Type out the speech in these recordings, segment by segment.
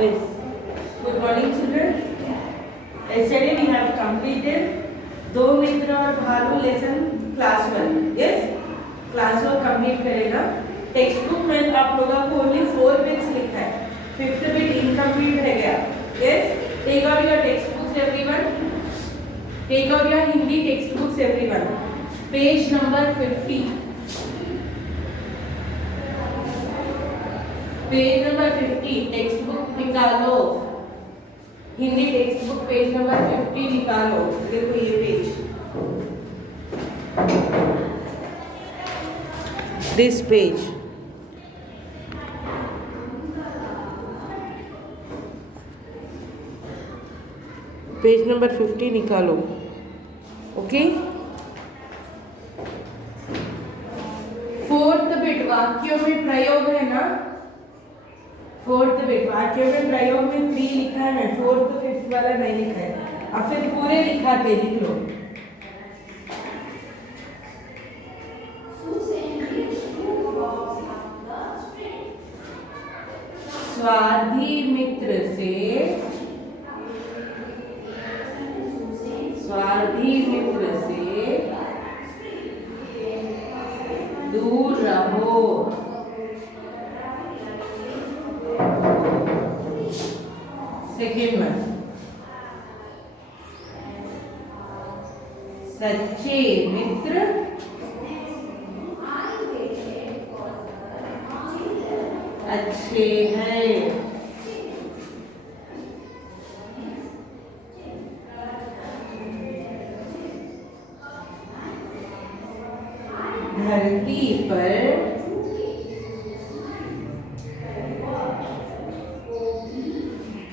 Yes. Good morning, children. Yesterday we have completed दो मित्र और भालू lesson class 1. Yes. Class 1 complete करेगा. Text book में आप लोगों को ओनली 4 बिट्स लिखा है. 5th बिट इनकम्प्लीट रह गया. Yes. Take out your textbooks, everyone. Take out your Hindi textbooks, everyone. Page number 50. Page number 50 text book निकालो. Hindi text book page number 50 निकालो. देखो ये page, this page. Page number 50 निकालो. Okay. 4th bit वाक्यों में प्रयोग है ना. 4th बिट वाक्य में प्रयोग में 3 लिखा है. 4th 5th वाला नहीं लिखा है. अब फिर पूरे लिखाते लिख लो. स्वार्थी मित्र से दूर रहो. सेकेंड वन, सच्चे मित्र अच्छे हैं. धरती पर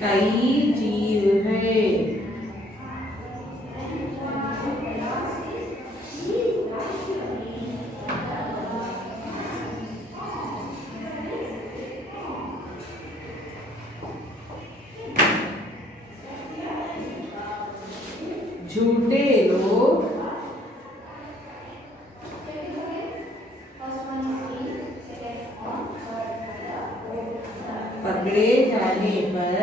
कई जीव है. झूठे लोग पकड़े जाने पर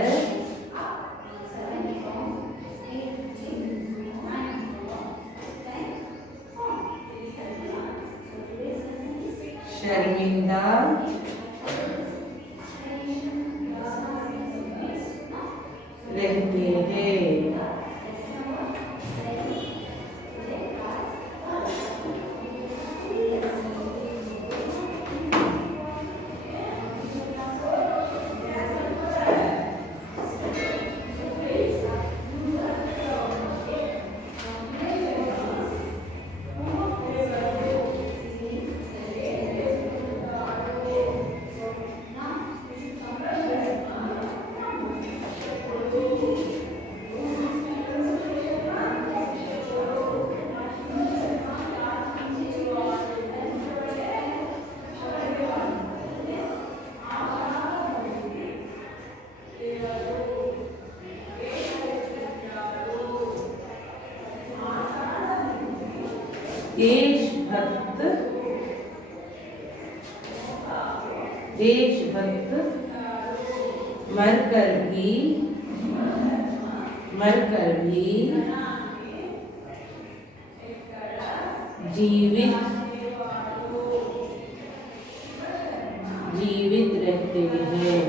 शर्मिंदा रहते हैं. देशभक्त मरकर भी जीवित रहते हैं.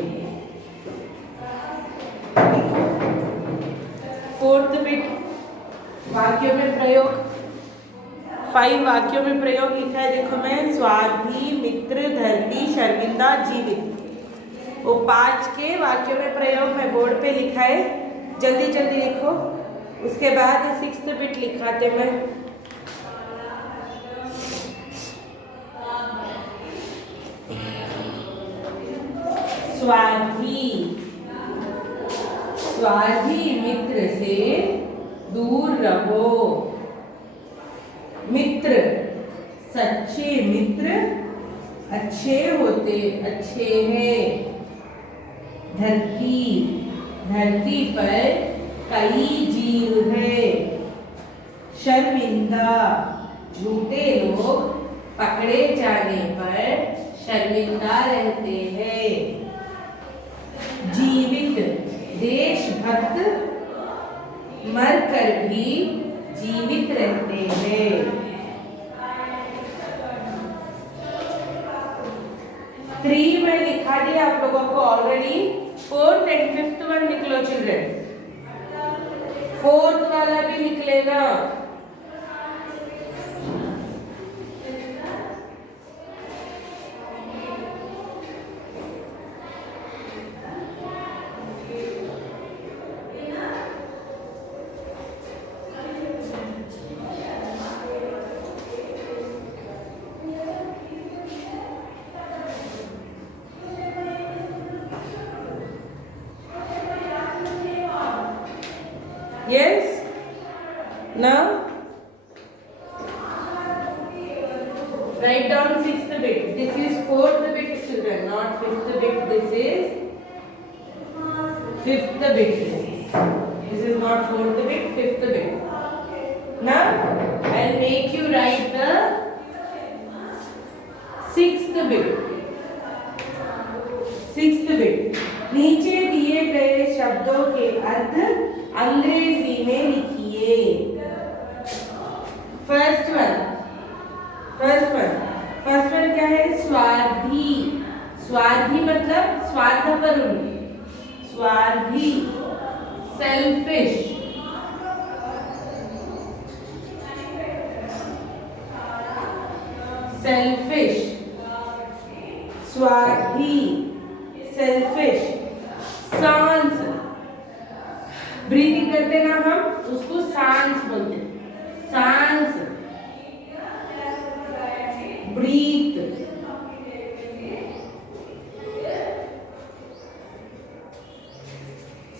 4th बिट वाक्यों में प्रयोग 5 वाक्यों में प्रयोग लिखा है. देखो मैं स्वार्थी मित्र धरती शर्मिंदा जीवित. वो 5 के वाक्यों में प्रयोग मैं बोर्ड पे लिखा है. जल्दी जल्दी लिखो. उसके बाद 6th बिट लिखाते मैं. स्वार्थी मित्र से दूर रहो. मित्र सच्चे मित्र अच्छे हैं. धरती पर कई जीव है. शर्मिंदा झूठे लोग पकड़े जाने पर शर्मिंदा रहते हैं. जीवित आप लोगों को already 4th and 5th one लिख लो चिल्ड्रन, 4th वाला भी लिख लेना। Yes? Now write down 6th bit. This is 4th bit children, not 5th bit. This is 5th bit. This is not 4th bit, 5th bit. Now I'll make you write the 6th bit. 6th bit. नीचे दिए गए शब्दों के अर्थ अंग्रेजी में लिखिए। First one क्या है? स्वार्थी। स्वार्थी मतलब स्वार्थपरुण, स्वार्थी, सेल्फिश। सेल्फिश, स्वार्थी, सेल्फिश। सांस, ब्रीथिंग करते ना हम, उसको सांस बोलते हैं। सांस, ब्रीथ,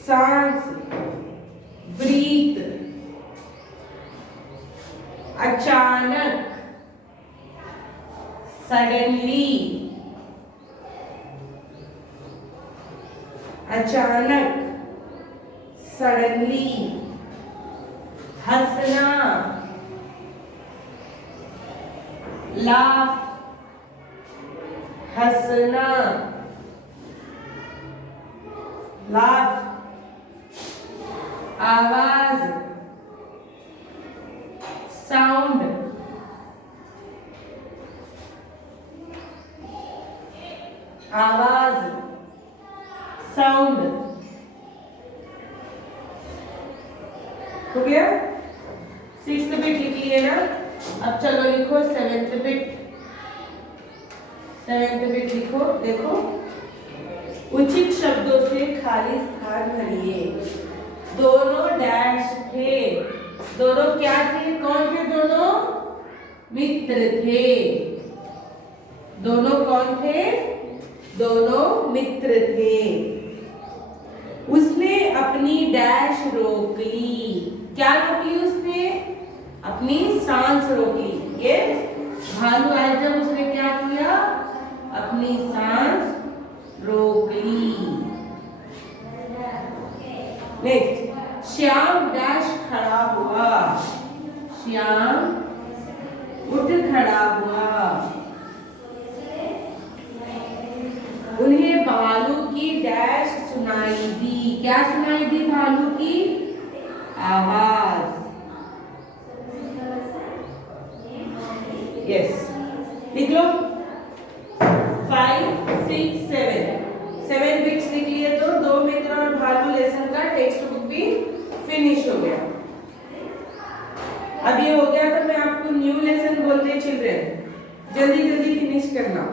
सांस, ब्रीथ। अचानक, सडनली, अचानक, सडनली। हंसना, लाफ, हंसना, लाफ। आवाज, साउंड, आवाज, साउंड। हो गया? 6th बिट लिख लिए ना? अब चलो लिखो 7th बिट। 7th बिट लिखो। देखो, उचित शब्दों से खाली स्थान भरिए। दोनों डैश थे। दोनों क्या थे? कौन थे दोनों? मित्र थे। दोनों कौन थे? दोनों मित्र थे। उसने अपनी डैश रोक ली। क्या रोक ली उसने? अपनी सांस रोक ली। ये भालू आया जब उसने क्या किया? अपनी सांस रोक ली। नेक्स्ट, श्याम डैश खड़ा हुआ। श्याम उठ खड़ा हुआ। उन्हें भालू की डैश सुनाई दी। क्या सुनाई दी? भालू की आवाज। यस, लिख लो 5, 6, 7। 7 बिट्स लिख लिए तो दो मित्र और भालू लेसन का टेक्स्ट बुक भी फिनिश हो गया। अब ये हो गया तो मैं आपको न्यू लेसन बोलते हैं चिल्ड्रन, जल्दी जल्दी फिनिश करना।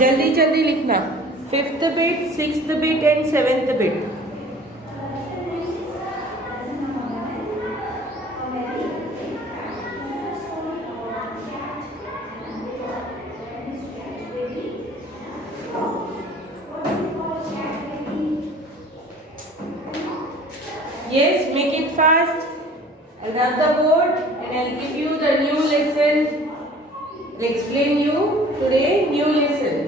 जल्दी जल्दी लिखना। 5th bit, 6th bit and 7th bit. Yes, make it fast. I'll grab the board and I'll give you the new lesson. I'll explain you today new lesson.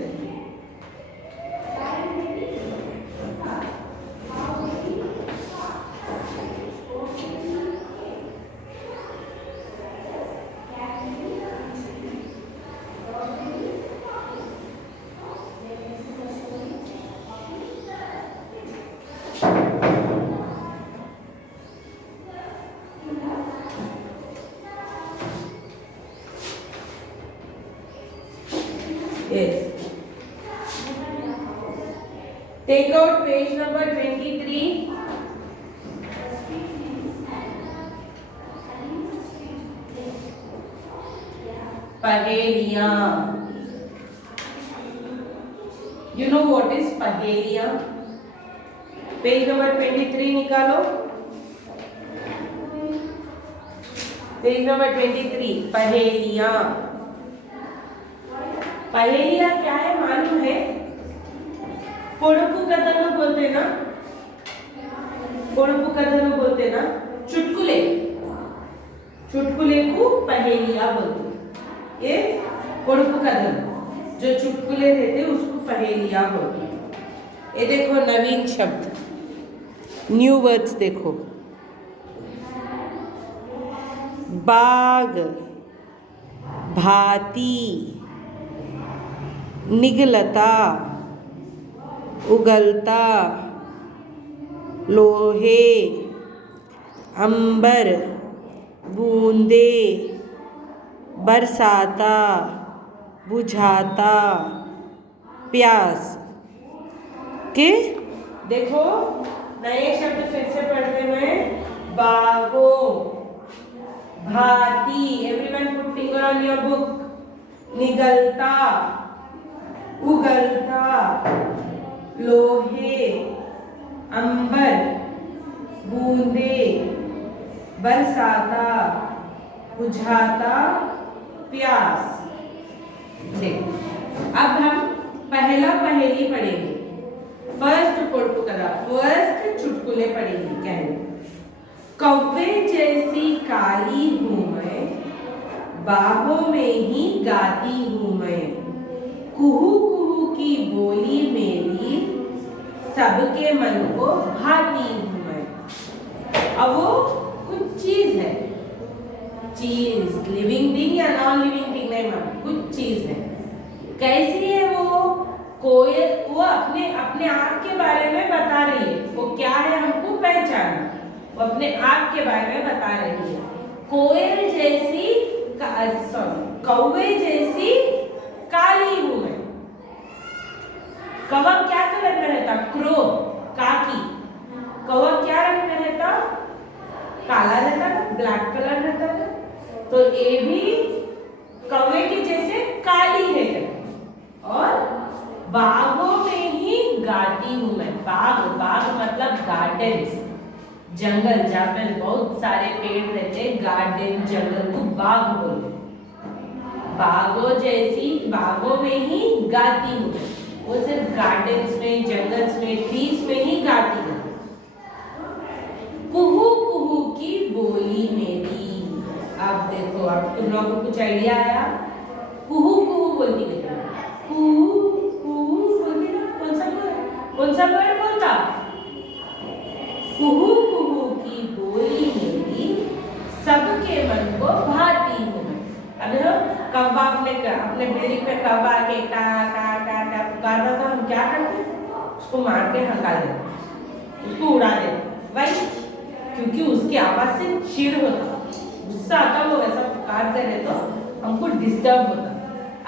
Take out page number 23. पहेलियां. You know what is पहेलियां? Page number 23 निकालो. Page number 23 पहेलियां. पहेलियां क्या है मालूम है? पोड़पू कथन बोलते ना, पोड़पू कथन बोलते ना, चुटकुले, चुटकुले को पहेलियां बोलते. ये पोड़पू कथन जो चुटकुले रहते उसको पहेलियां बोलते. ये देखो नवीन शब्द, न्यू वर्ड्स देखो. बाग, भांति, निगलता, उगलता, लोहे, अंबर, बूंदे, बरसाता, बुझाता, प्यास. के देखो नए शब्द फिर से पढ़ने में. बागो, भांति, everyone put finger on your book. निगलता, उगलता, लोहे, अंबर, बूंदे, बरसाता, बुझाता, प्यास. देखो अब हम पहला पहेली पढ़ेंगे. फर्स्ट पोड़पुकरा, फर्स्ट चुटकुले पढ़ेंगे. क्या है? कौवे जैसी काली हूँ मैं, बाहों में ही गाती हूँ मैं, कुहू कुहू की बोली मेरी, सबके मन को भाती हूँ मैं. अब वो कुछ चीज है, चीज लिविंग थिंग या नॉन लिविंग थिंग नहीं मैम, कुछ चीज है. कैसी है वो? कोयल, वो अपने अपने आप के बारे में बता रही है. वो क्या है हमको पहचान, वो अपने आप के बारे में बता रही है. कोयल जैसी, सॉरी, कौवे जैसी काली हूं मैं. कौवा क्या कलर में रहता? क्रो, काकी. कौवा क्या रंग में रहता? काला रहता था, ब्लैक कलर रहता था. तो ये भी कौवे के जैसे काली है. और बागों में ही गाती हूँ मैं. बाग, बाग मतलब गार्डन्स, जंगल जहाँ पे बहुत सारे पेड़ रहते हैं, गार्डन, जंगल को बाग बोलते. बागों जैसी, बागों में ही गाती हूँ. वो सिर्फ गार्डन्स में, जंगल्स में, ट्रीज में ही गाती है. कुहू कुहू की बोली मेरी. अब देखो, अब तुम लोगों को कुछ आइडिया आया? कुहू कुहू बोलती है. कुहू कुहू बोलती ना. कौन सा वर्ड बोलता? कुहू कुहू की बोली मेरी, सबके मन को भाती हूँ. अब देखो, कौवा अपने बिल्डिंग पे कौवा के का का का का पुकार रहा था. हम क्या करते? उसको मार के हका देते, उसको उड़ा देते. भाई, क्योंकि उसकी आवाज से चिढ़ होता, गुस्सा आता. वो ऐसा पुकारते रहे तो हमको डिस्टर्ब होता.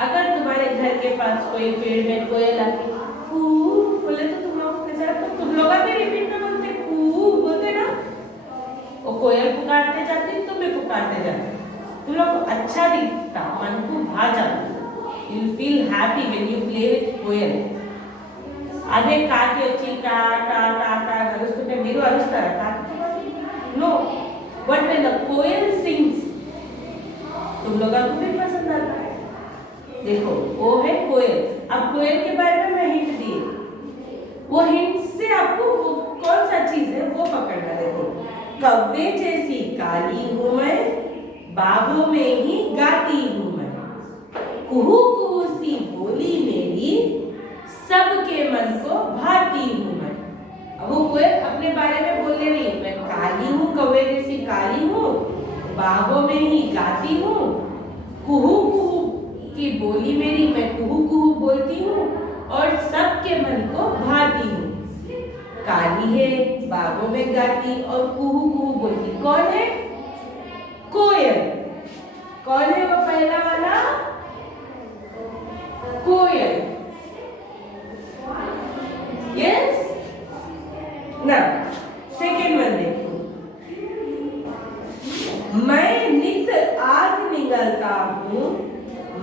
अगर तुम्हारे घर के पास कोई पेड़ में कोयल आके कू बोले तो तुम लोग कैसा, तो तुम लोग भी रिपीट में बोलते कू बोलते ना. वो कोयल पुकारते जाते, तुम भी पुकारते जाते. तुम लोग अच्छा दिखता, मन को भा जाता. You feel happy when you play with koel. అదే కాకి వచ్చి కా కా కా కా అరుస్తుంటే మీరు అరుస్తారా? కాకి no, but when the koel sings तुम लोगों को भी पसंद आता है. देखो वो है कोयल. अब कोयल के बारे में मैं हिंट दिए, वो हिंट से आपको कौन सा चीज है वो पकड़ना. देखो, कौवे जैसी काली हूँ मैं, बागों में ही गाती हूँ मैं, कुहू कुहू सी बोली मेरी, सबके मन को भाती हूँ मैं. अब वो कोयल अपने बारे में बोलने नहीं, मैं काली हूँ, कौवे जैसी काली हूँ, बागों में ही गाती हूँ, कुहू कुहू की बोली मेरी, मैं कुहू कुहू बोलती हूँ और सबके मन को भाती हूँ. काली है, बागों में गाती और कुहू कुहू बोलती. कौन है? कोयल. कौन है वो पहला वाला? कोयल. यस, ना सेकेंड वन देखो, मैं नित आग निगलता हूँ,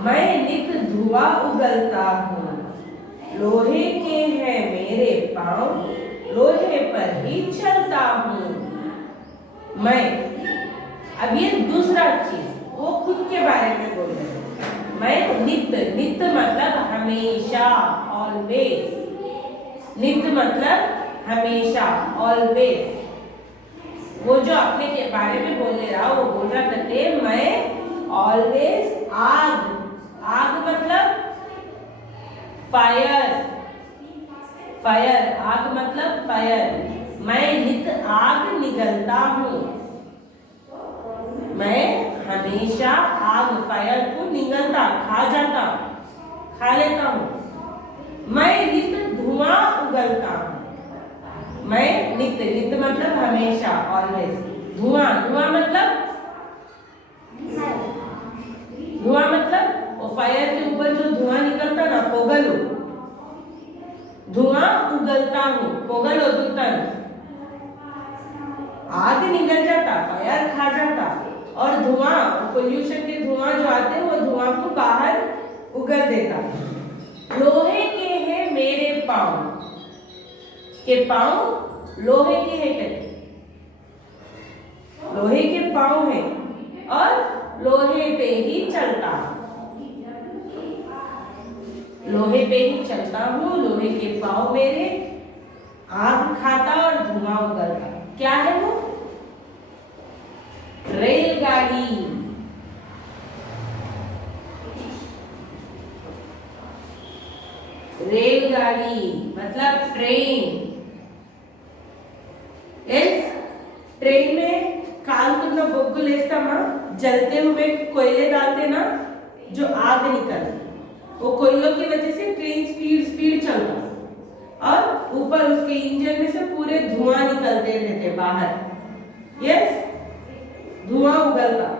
मैं नित धुआं उगलता हूँ, लोहे के हैं मेरे पाँव, लोहे पर ही चलता हूँ मैं। अब ये दूसरा चीज वो खुद के बारे में बोल रहे हैं। मैं नित्य, नित्य मतलब हमेशा, ऑलवेज। नित्य मतलब हमेशा, ऑलवेज। वो जो अपने के बारे में बोल ले रहा वो बोल रहा करते मैं ऑलवेज आग, आग मतलब फायर, फायर, आग मतलब फायर। मैं नित आग निगलता हूँ, मैं हमेशा आग, फायर को निगलता, खा जाता, खा लेता हूँ। मैं नित धुआं उगलता हूँ, मैं नित्य, नित्य मतलब हमेशा, ऑलवेज। धुआं, धुआं मतलब, धुआं मतलब वो फायर के ऊपर जो धुआं निकलता ना, पोगलो, धुआं उगलता हूँ, पोगल उगलता नहीं। आग निकल जाता, फायर खा जाता, और धुआं, पोल्यूशन के धुआं जो आते वो धुआं को बाहर उगल देता। लोहे के हैं मेरे पाँव, के पाँव लोहे के हैं, कहते लोहे के पाँव है और लोहे पे ही चलता, लोहे पे ही चलता हूँ, लोहे के पाँव मेरे, आग खाता और धुआं उगलता। क्या है वो? रेलगाड़ी। रेलगाड़ी मतलब ट्रेन। इस ट्रेन में कालकुन्ना बोग्गु लेस्तामा, जलते हुए कोयले डालते ना, जो आग निकलती, वो कोयलों की वजह से ट्रेन स्पीड चलता, और ऊपर उसके इंजन में से पूरे धुआं निकलते रहते बाहर। यस, धुआं उगलता।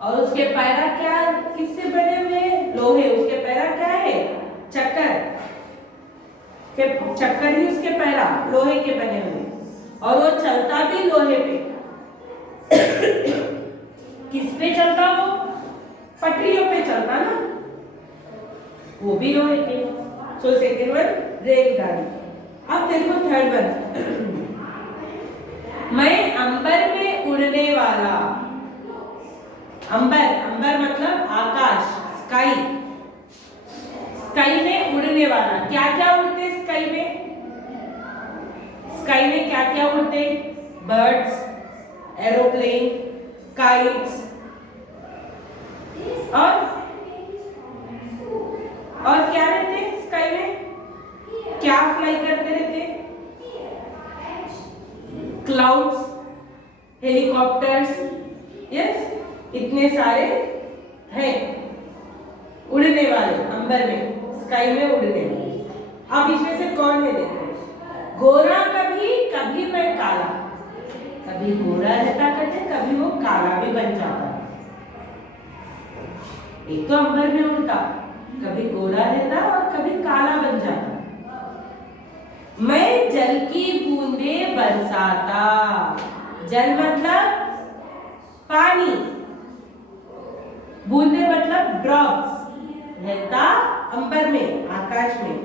और उसके पैरा क्या, किससे बने हुए? लोहे। उसके पैरा क्या है? चक्कर के, चक्कर ही उसके पैरा लोहे के बने हुए, और वो चलता भी लोहे पे। किस पे चलता वो? पटरियों पे चलता ना, वो भी लोहे के। सो सेकेंड वन रेलगाड़ी। अब देखो थर्ड वन, मैं अंबर में उड़ने वाला। अंबर, अंबर मतलब आकाश, स्काई। स्काई में उड़ने वाला। क्या क्या उड़ते स्काई में? स्काई में क्या क्या उड़ते? बर्ड्स, एरोप्लेन, काइट्स, और क्या रहते स्काई में? क्या फ्लाई करते रहते? Clouds, helicopters. यस, इतने सारे हैं उड़ने वाले अंबर में, स्काई में उड़ने। अब इसमें से कौन है देखो, गोरा कभी, कभी मैं काला। कभी गोरा रहता कहते, कभी वो काला भी बन जाता। एक तो अंबर में उड़ता, कभी गोरा रहता और कभी काला बन जाता। मैं जल की बूंदे बरसाता। जल मतलब पानी, बूंदे मतलब ड्रॉप्स। रहता अंबर में, आकाश में,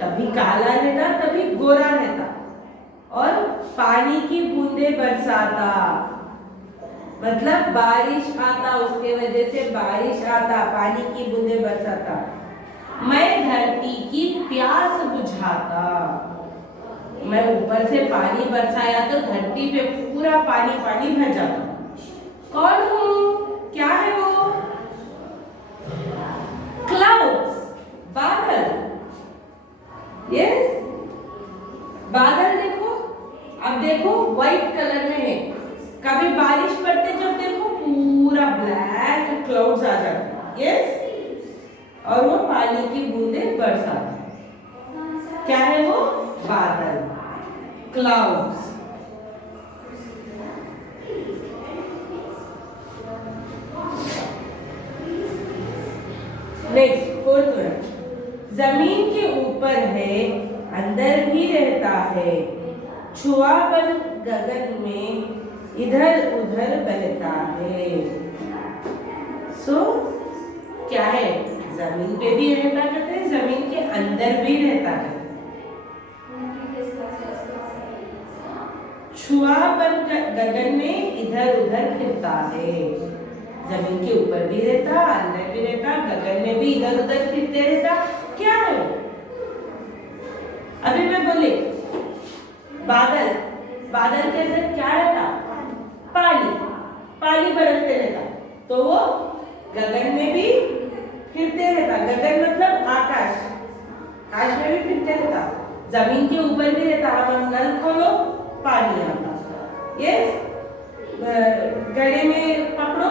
कभी काला रहता कभी गोरा रहता, और पानी की बूंदे बरसाता मतलब बारिश आता, उसके वजह से बारिश आता, पानी की बूंदे बरसाता। मैं धरती की प्यास बुझाता। मैं ऊपर से पानी बरसाया तो धरती पे पूरा पानी पानी भर जाता। कौन हूँ? क्या है वो? क्लाउड्स, बादल। यस, बादल देखो। अब देखो व्हाइट कलर में है, कभी बारिश पड़ते जब देखो पूरा ब्लैक क्लाउड्स आ जाते। यस, और वो पानी की बूंदे बरसाते। क्या है वो? बादल, क्लाउड्स। नेक्स्ट फोर्थ वन, जमीन के ऊपर है, अंदर भी रहता है, छुआ बन गगन में इधर उधर बहता है। सो क्या है, जमीन पे भी रहता करते हैं, जमीन के अंदर भी रहता है। छुआ बन गगन में इधर उधर फिरता है। जमीन के ऊपर भी रहता, अंदर भी रहता, गगन में भी इधर उधर फिरते रहता। क्या है वो? अभी मैं बोले बादल, बादल के अंदर क्या रहता? पानी, पानी बरसते रहता, तो वो गगन में भी फिरते रहता। गगन मतलब आकाश, आकाश में भी फिरते रहता, जमीन के ऊपर भी रहता। हम नल खोलो पानी आता, ये गड्ढे में पकड़ो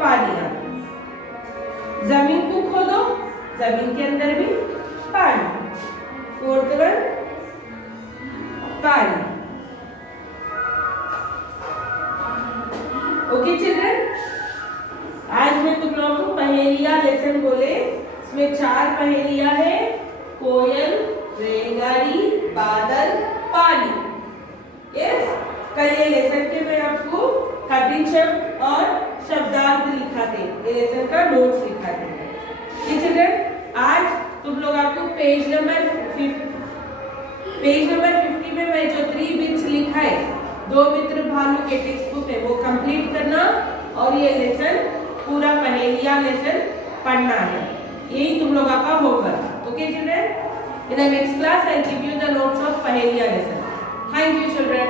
पानी आता, जमीन को खोदो जमीन के अंदर भी पानी। फोर्थ वन पानी। ओके चिल्ड्रन, आज मैं तुम लोगों को पहेलियां लेसन बोले, इसमें 4 पहेलियां है। कोयल, रेलगाड़ी, बादल, पानी। यस, कल ये लेसन के मैं आपको कठिन शब्द और शब्दार्थ लिखाते, ये लेसन का नोट्स लिखाते। ठीक चिल्ड्रन, आज तुम लोग आपको पेज नंबर 50 में मैं जो 3 बिट्स लिखा है, 2 मित्र भालू के टेक्स्ट बुक है, वो कंप्लीट करना और ये लेसन पूरा पहेलियां लेसन पढ़ना है। यही तुम लोगों का homework. Okay children, in the next class I will give you the notes of पहेलियां लेसन। Thank you children.